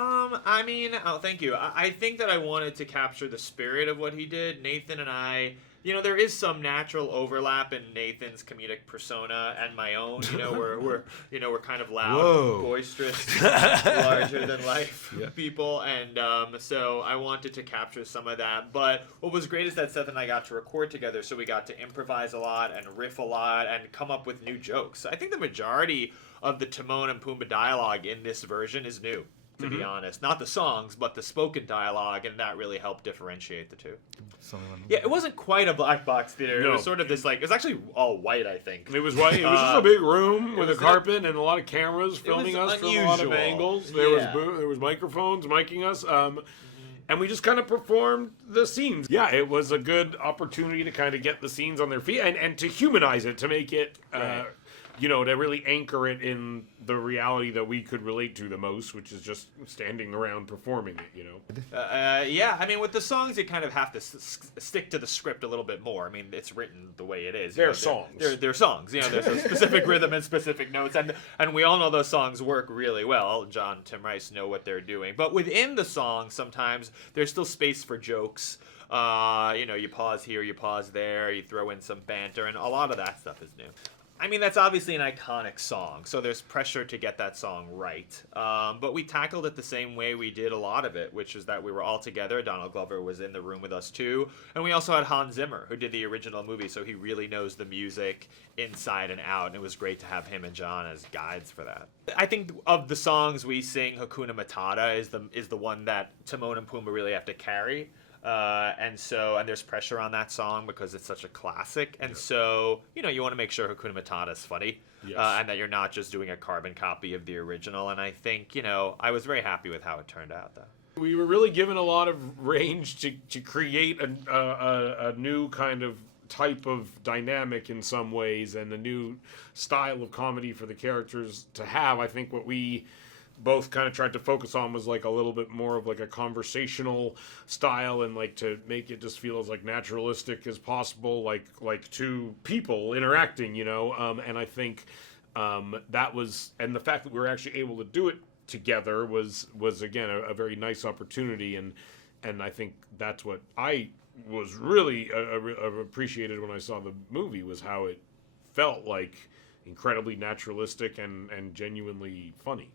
I mean, oh, thank you. I think that I wanted to capture the spirit of what he did. Nathan and I, there is some natural overlap in Nathan's comedic persona and my own. We're kind of loud, Whoa. boisterous, larger than life Yeah. people, and so I wanted to capture some of that. But what was great is that Seth and I got to record together, so we got to improvise a lot and riff a lot and come up with new jokes. I think the majority of the Timon and Pumbaa dialogue in this version is new, to be honest. Not the songs, but the spoken dialogue, and that really helped differentiate the two. Yeah, it wasn't quite a black box theater. No. It was sort of this, it was actually all white, I think. It was white. It was just a big room with a was carpet and a lot of cameras filming us from a lot of unusual. angles. Yeah. There was microphones miking us. And we just kind of performed the scenes. Yeah, it was a good opportunity to kind of get the scenes on their feet and to humanize it, to make it... Right. To really anchor it in the reality that we could relate to the most, which is just standing around performing it, Yeah, I mean, with the songs, you kind of have to stick to the script a little bit more. I mean, it's written the way it is. They're songs. They're songs. There's a specific rhythm and specific notes, and we all know those songs work really well. John, Tim Rice know what they're doing. But within the song, sometimes there's still space for jokes. You pause here, you pause there, you throw in some banter, and a lot of that stuff is new. I mean, that's obviously an iconic song, so there's pressure to get that song right. But we tackled it the same way we did a lot of it, which is that we were all together. Donald Glover was in the room with us, too. And we also had Hans Zimmer, who did the original movie, so he really knows the music inside and out. And it was great to have him and John as guides for that. I think of the songs we sing, Hakuna Matata is the one that Timon and Pumbaa really have to carry. And there's pressure on that song because it's such a classic. And so, you want to make sure Hakuna Matata is funny. Yes. And that you're not just doing a carbon copy of the original. And I think, I was very happy with how it turned out, though. We were really given a lot of range to create a new kind of type of dynamic in some ways and a new style of comedy for the characters to have. I think what we both kind of tried to focus on was a little bit more of a conversational style and to make it just feel as naturalistic as possible, like two people interacting, and I think that was, and the fact that we were actually able to do it together was again a very nice opportunity, and I think that's what I was really appreciated when I saw the movie, was how it felt incredibly naturalistic and genuinely funny.